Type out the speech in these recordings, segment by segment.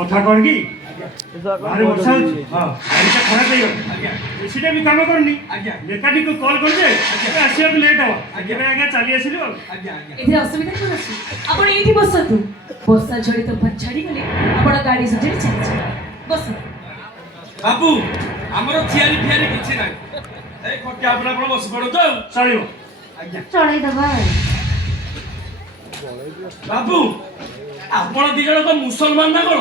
କଥା କଣ କି ବାହାରେ ବର୍ଷା ହଉଛି ଗାଡ଼ିଟା ଖରାପ ହେଇଗଲା ଏସିଟା ବି କାମ କରୁନି ମେକାନିକକୁ କଲ୍ କରିଛେ ଆସିବାକୁ ଲେଟ୍ ହବ ଏବେ ଆଜ୍ଞା ଚାଲି ଆସିଲୁ ଆଉ ଏଥିରେ ଅସୁବିଧା କ'ଣ ଅଛି ଆପଣ ଏଇଠି ବସନ୍ତୁ ବର୍ଷା ଝଡ଼ି ତୋଫାନ ଛାଡ଼ିଗଲେ ଆପଣ ଗାଡ଼ି ସଜାଡ଼ି ଚାଲିଯିବେ ବସନ୍ତୁ ବାବୁ ଆମର ଥିଆରି ଫିଆରି କିଛି ନାହିଁ ଏଇ ଖଟିଆ ଉପରେ ଆପଣ ବସି ପଡ଼ନ୍ତୁ ଆଉ ଚଳିବ ଚଳେଇଦବା ବାବୁ ଆପଣ ଦି ଜଣ ତ ମୁସଲମାନ ନା କଣ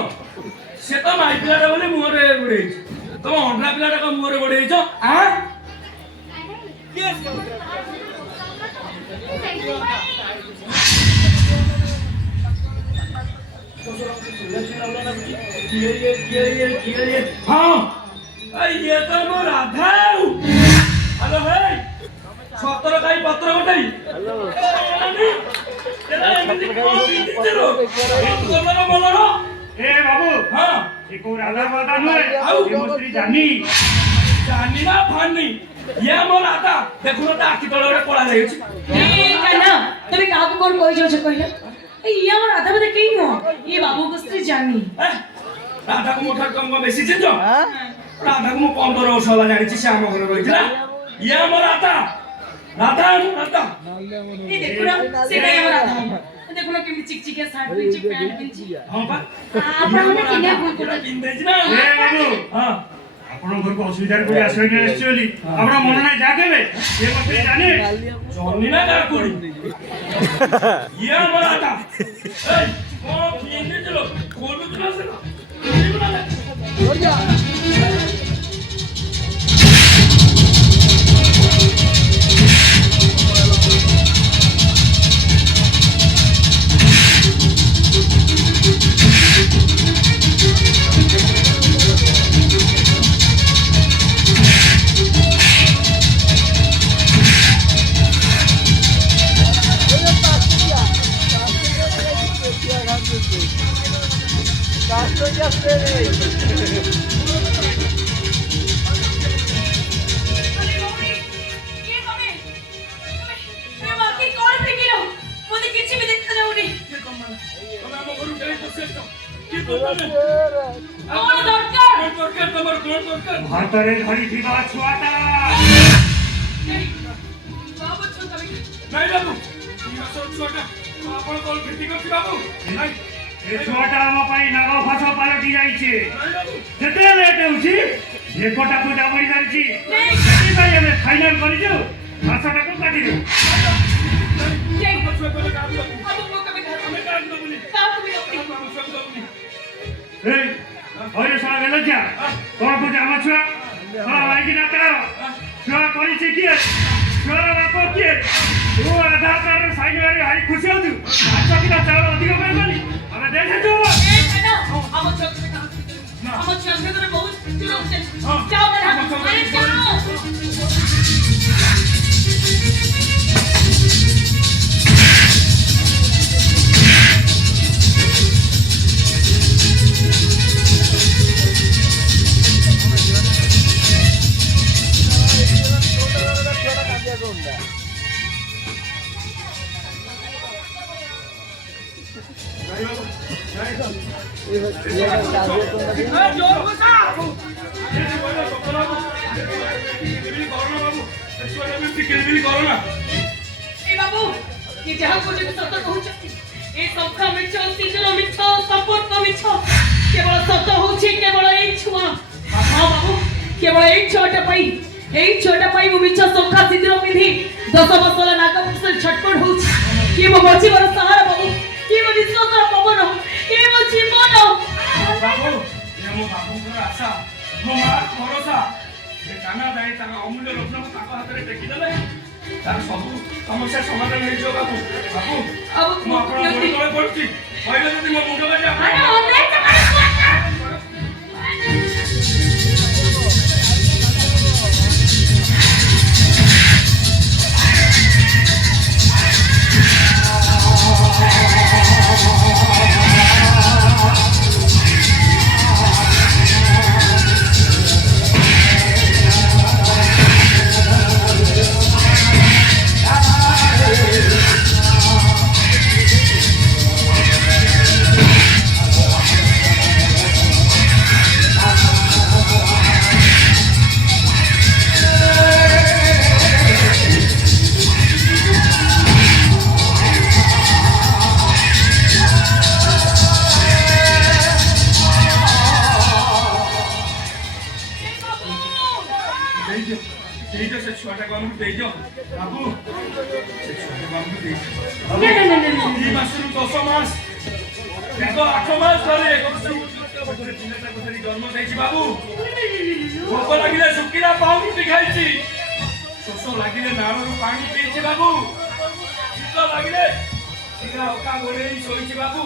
ସେ ତ ମାଇ ପିଲାଟା ବୋଲି ମୁହଁରେ ଗୋଡ଼େଇଛି ତମ ଅଣ୍ଡା ପିଲାଟା କଣ ମୁହଁରେ ଗୋଡ଼େଇଛ हाँ ये तो मो राधा हेलो हे सतर काई पत्र गोटाई हेलो ए बाबू हाँ ये को राधा बाधा नुहे ये मिस्त्री जानी जानी ना फानी ये मो राधा देखो ना आखि तळे गोटे पळा जाईछि ए काना तबे काहको कोन कहि जाउ छ कहिला ए ये हमर राधा बदे केही न ये बाबू को स्त्री जानी राधा को मोठा कम बेसी चिन्ह राधा को मो 15 वर्ष होला जानिछि से हम घर रहिथिला ये मो राधा राधा राधा ए देखो ना सेटा हमर राधा देखो ना केमि चिकचिकिया शर्ट पिंची पैंट पिंची हां पा आपण ने किने भूल कर पिंदेछि ना ए बाबू हां ଆପଣ ଘରକୁ ଅସୁବିଧାରେ ପଡ଼ି ଆଶ୍ରୟ ନେଇ ଆସିଛି ବୋଲି ଆପଣ ମନ ନାହିଁ ଯାହା କେବେ ଏ ମିସ୍ତ୍ରୀ ଜାନି ଜନ୍ନି ନା କାକୁଡ଼ି ଇଏ ଆମର ଆଟା ଏଇ କଣ ପିଏන්නේ ଚलो କୋଲୁ ତୁଲା ସେ ହାତରେ ଧରିଥିବା ଛୁଆଟା ନାଇଁ ବାବୁ ଛୁଆଟା ଆପଣ କଣ କ୍ଷତି କରିଛି ବାବୁ ନାଇଁ ଏ ଛୁଆଟା ଆମ ପାଇଁ ନାଗ ଫାସ ପାଲଟି ଯାଇଛି ଯେତେ ଲେଟ୍ ହେଉଛି ଢେକଟାକୁ ଜାବୁଡ଼ି ଧରିଛି ସେଥିପାଇଁ ଆମେ ଫାଇନାଲ କରିଛୁ ଫାସଟାକୁ କାଟିଦେବୁ এই ওই সব লজ্জা তোর বুঝে আমার ছুয়া তোরা লাইকি না কাও ছুয়া করিছে কি ছুয়ার বাপ কি তু আধার কার্ড সাইন মারি হাই খুশি হতু আচ্ছা কিনা চাল অধিক পাইবনি আমি দেখেছো এই কানা আমার চোখে না আমার চোখে করে বহুত চুরো হচ্ছে যাও না আরে যাও बाबू ये जहाँ को जब सत्य कहूँ ये सबका मिछ तीजर मिछ सपोर्ट का मिछ केवल सत्य होछि केवल एक छुआ हां बाबू केवल एक छोटा पाई मु मिछ सबका तीजर पिंधी 10 बसला नाका मुख से छटपट होछि कि मो बची बर सहारा बाबू कि मो विश्वास पवन कि मो जीवन बाबू ये मो बाबू को आशा मो मां भरोसा ये काना दाई तार अमूल्य रत्न को ताको हाथ रे टेकी देले तार सब समस्या समाधान हो जो बाबू बाबू अब मो आपन गोड़ तळे पड़छि पहिले जदी मो मुंड बाजे अरे ओने ବାବୁ ସେ ଛୋଟ ବାବୁ ଦେଇଛି ନା ନା ନା ନା ନା। 2 ମାସରୁ 10 ମାସ ଦୀର୍ଘ 8 ମାସ ଧରି ଏକ ଗୋଟେ ପିଲାଟା ଗୋଟେ ଜନ୍ମ ଦେଇଛି ବାବୁ ଭୋକ ଲାଗିଲେ ଶୁଖିଲା ପାଉରୁଟି ଖାଇଛି ଶୋଷ ଲାଗିଲେ ନାଳରୁ ପାଣି ପିଇଛି ବାବୁ ଶୀତ ଲାଗିଲେ ଶିରା ଅକା ଗୋଳେଇ ଶୋଇଛି ବାବୁ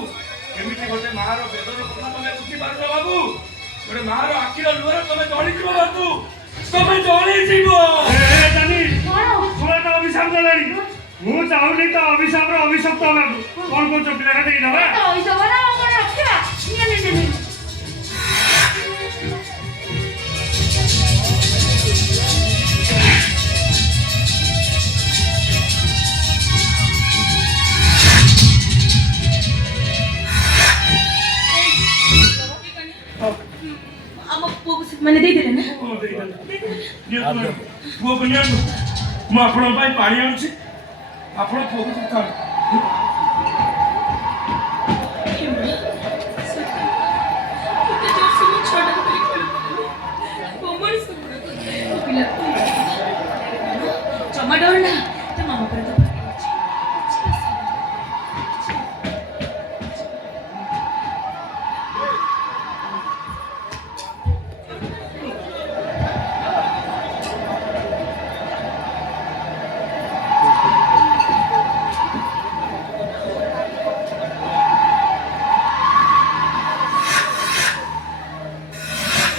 କେମିତି ଗୋଟେ ମାର ବେଦର କଥା ତମେ ବୁଝିପାରୁଛ ବାବୁ ଗୋଟେ ମାର ଆଖିର ଲୁହରେ ତମେ ଜଳିଯିବ ବାବୁ ତମେ ଜଳିଯିବ ଜାନି କଣ? ଛୁଆ ତ ଅଭିଶାପ ଦେଲାଣି ମୁଁ ଚାହୁଁନି ତ ଅଭିଶାପର ଅଭିଶପ୍ତ ହେବାକୁ କଣ କହୁଛ ପିଲାଟା ଦେଇଦବା ତ ଇସବ ନା କଣ ରଖିବା? ନା ନା ନା ନା। ଆମ ପୁଅକୁ ସେମାନେ ଦେଇଦେଲେ ନା? ପୁଅକୁ ନିଅନ୍ତୁ ମୁଁ ଆପଣଙ୍କ ପାଇଁ ପାଣି ଆଣୁଛି ଆପଣ ପୁଅକୁ